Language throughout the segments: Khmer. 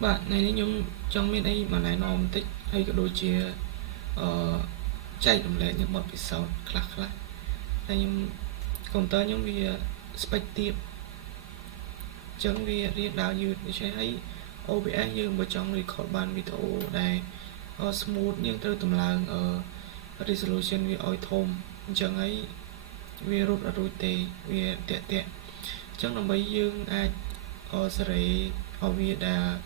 bạn này nhưng trong bên ấy mà này nó tích hay cái đôi chia chạy đồng lệ những một cái sau khác là nhưng còn tới những vì spec tiếp chẳng vì riêng đào như sẽ thấy OBS nhưng mà trong record ban video này smooth nhưng từ tầm lang resolution vì oi thôm chẳng ấy vì rút ở đôi tê vì tệ tệ chẳng là mấy dương ai sẽ vì đã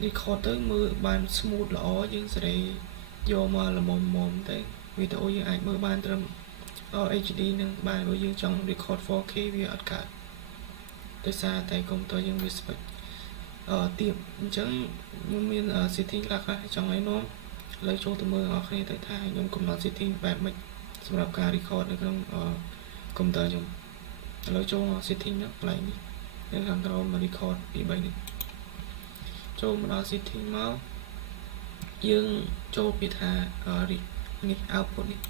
record tới mưa ban smooth lõ dương sẽ vô mà là mồm tới video dương ai mưa ban trong HD nâng ban của dương trong record 4K vì ở cả tới xa tại công tơ dương vì spec tiệm chẳng nhưng miền setting là khác trong ấy nó lấy cho từ mưa ở khi tới thay nhưng cũng nó setting bạn mìnhสำหรับการ record ในក្នុងកុំព្យូទ័រខ្ញុំឥឡូវចូល setting នោះកន្លែងនេះនៅខាងក្រោម record ពី3នេះចូលមកដល់ setting មកយើងចូលពាក្យថានេះ output នេះ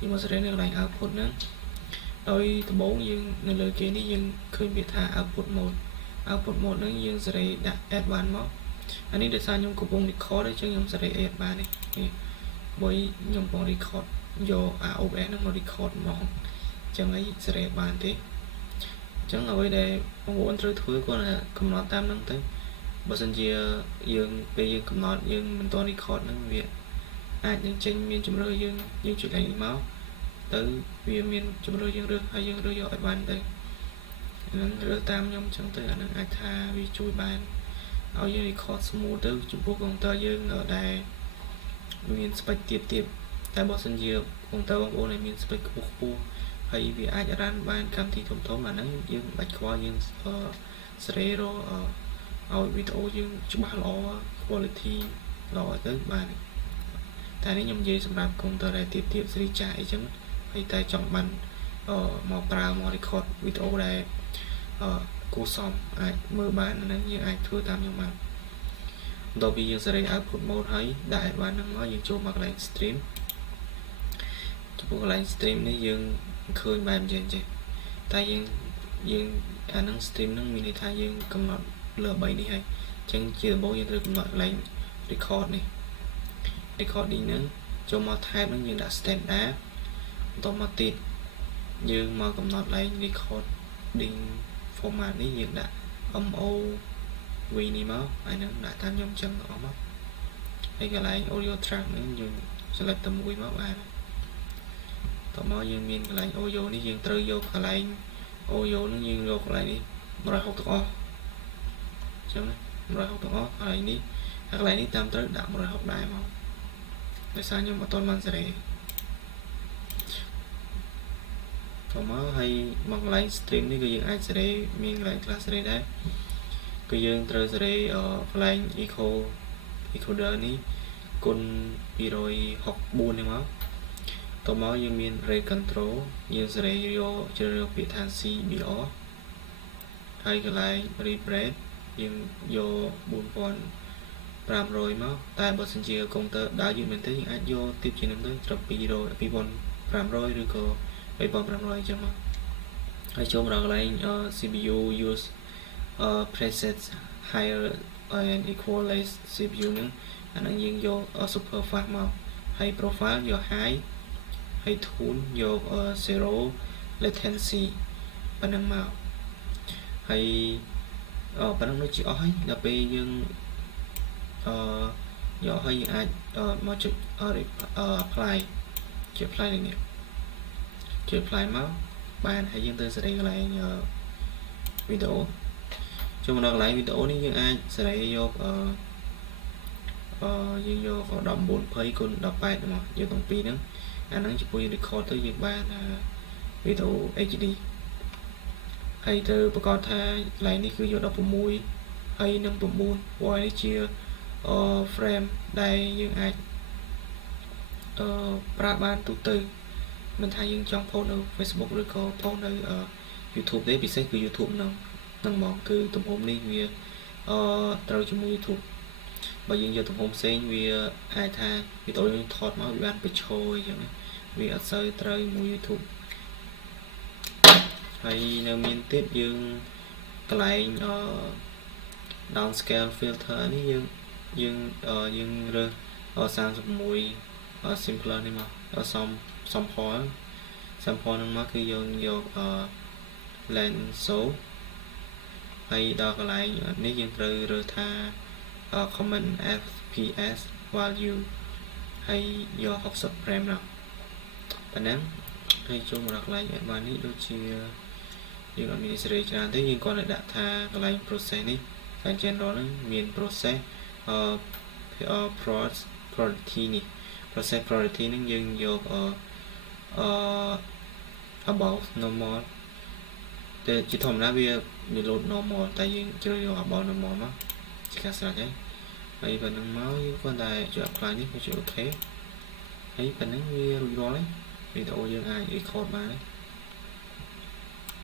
យើងមកសេរីនៅកន្លែង output ហ្នឹងដោយដំបូងយើងនៅលើគេនេះយើងឃើញពាក្យថា output mode ហ្នឹងយើងសេរីដាក់ add បានមកអានេះដោយសារខ្ញុំកំពុង record អញ្ចឹងខ្ញុំសេរី add បាននេះបើខ្ញុំកំពុង record យក OBS នឹងមក record មកចឹងហើយសេរីបានទេចឹងអ្វីដែលបងប្អូនត្រូវធ្វើគាត់កំណត់តាមហ្នឹងទៅបើសិនជាយើងពេលយើងកំណត់យើងមិនទាន់ record ហ្នឹងវាអាចនឹងចេញមានជំរឿយើងជួយឡើងនេះមកទៅវាមានជំរឿយើងរើសហើយយើងរើសយកឲ្យបានទៅហ្នឹងរើសតាមខ្ញុំចឹងទៅអាហ្នឹងអាចថាវាជួយបានឲ្យយើង record smooth ទៅចំពោះកុំព្យូទ័រយើងដែលមាន spec ទៀតតែបើសិនជាកុំព្យូទ័របងប្អូនមាន spec ខ្ពស់ហើយវាអាចរ៉ានបានកម្មវិធីធំអាហ្នឹងយើងបាច់ខ្វល់យើងសេរីរឲ្យវីដេអូយើងច្បាស់ល្អ quality ល្អទៅបានតែនេះខ្ញុំនិយាយសម្រាប់កុំព្យូទ័រដែលទៀតសេរីចាស់អីចឹងហើយតែចង់បានមកប្រើមក record វីដេអូដែលគួរសមអាចមើលបានអាហ្នឹងយើងអាចធ្វើតាមខ្ញុំបានដល់ពេលយើងសេរី output mode ហើយដាក់ឲ្យបានហ្នឹងមកយើងចូលមកកន្លែង stream ចំពោះកន្លែង stream នេះយើងឃើញបែបយ៉ាងចេះតែយើងអាហ្នឹង stream ហ្នឹងមានន័យថាយើងកំណត់លើ3នេះហើយអញ្ចឹងជាដំបូងយើងត្រូវកំណត់កន្លែង record នេះ recording ហ្នឹងចូលមក tab ហ្នឹងយើងដាក់ standard បន្តមកទៀតយើងមកកំណត់កន្លែង recording format នេះយើងដាក់ MOV នេះមកហើយហ្នឹងដាក់តាមខ្ញុំចឹងអស់មកហើយកន្លែង audio track ហ្នឹងយើង select តែមួយមកបានតមកយើងមានកន្លែង audio នេះយើងត្រូវយកកន្លែង audio ហ្នឹងយើងយកកន្លែងនេះ160ទាំងអស់ចឹង160ទាំងអស់កន្លែងនេះហើយកន្លែងនេះតាមត្រូវដាក់160ដែរមកដោយសារខ្ញុំអត់ទាន់បានសេរីតមកហើយមកកន្លែង stream នេះគឺយើងអាចសេរីមានកន្លែង class សេរីដែរគឺយើងត្រូវសេរីកន្លែង encoder នេះគុណ264នេះមកតមកយើងមាន rate control យើងសេរីយកជ្រើសរើសពាក្យថា CBR ហើយកន្លែង refresh យើងយក4500មកតែបើសិនជាកុំព្យូទ័រដើរយឺតមែនទេយើងអាចយកទីបជានឹងទៅត្រឹម2500ឬក៏3500អញ្ចឹងមកហើយចូលមកដល់កន្លែង CPU use presets higher and equalize CPU ហ្នឹងអាហ្នឹងយើងយក super fast មកហើយ profile យក high ហើយ tune យក zero latency ប៉ុណ្ណឹងមកហើយប៉ុណ្ណឹងដូចជាអស់ហើយដល់ពេលយើងយកហើយយើងអាចមកចុច apply ចុច apply នេះចុច apply មកបានហើយយើងទៅសេរីកន្លែងវីដេអូចូលមកដល់កន្លែងវីដេអូនេះយើងអាចសេរីយកយើងយក1920គុណ18មកយកទាំងពីរហ្នឹងអាហ្នឹងចំពោះយើង record ទៅយើងបានវីដេអូ HD ហើយទៅប្រកាសថាកន្លែងនេះគឺយក16ហើយនឹង9ព្រោះនេះជាframe ដែលយើងអាចប្រើបានទូទៅមិនថាយើងចង់ post នៅ Facebook ឬក៏ post នៅ YouTube ទេពិសេសគឺ YouTube ហ្នឹងមកគឺទំហំនេះវាត្រូវជាមួយ YouTube បើយើងយកទំហំផ្សេងវាអាចថាវីដេអូយើងថតមកវាបានប្រឈរអញ្ចឹងវាអត់សូវត្រូវមួយ YouTube ហើយនៅមានទៀតយើងកន្លែង downscale filter នេះយើងរើស31 simpler នេះមកសំផលហ្នឹងមកគឺយើងយក lenso ហើយដល់កន្លែងនេះយើងត្រូវរើសថា comment fps value ហើយយក60 frame ណាប៉ុណ្ណឹងហើយចូលមកដល់កន្លែង advanced នេះដូចជាយើងអត់មានសេរីច្រើនទេយើងគ្រាន់តែដាក់ថាកន្លែង process នេះតែ general ហ្នឹងមាន process priority នេះ process priority ហ្នឹងយើងយក about normal តែជាធម្មតាវា load normal តែយើងជ្រើសយក about normal មកជាការស្រេចហើយប៉ុណ្្នឹងមកយើងគ្រាន់តែចុច apply នេះចុច OK ហើយប៉ុណ្្នឹងវារួចរាល់ហើយវីដេអូយើងអាច record បានហើយ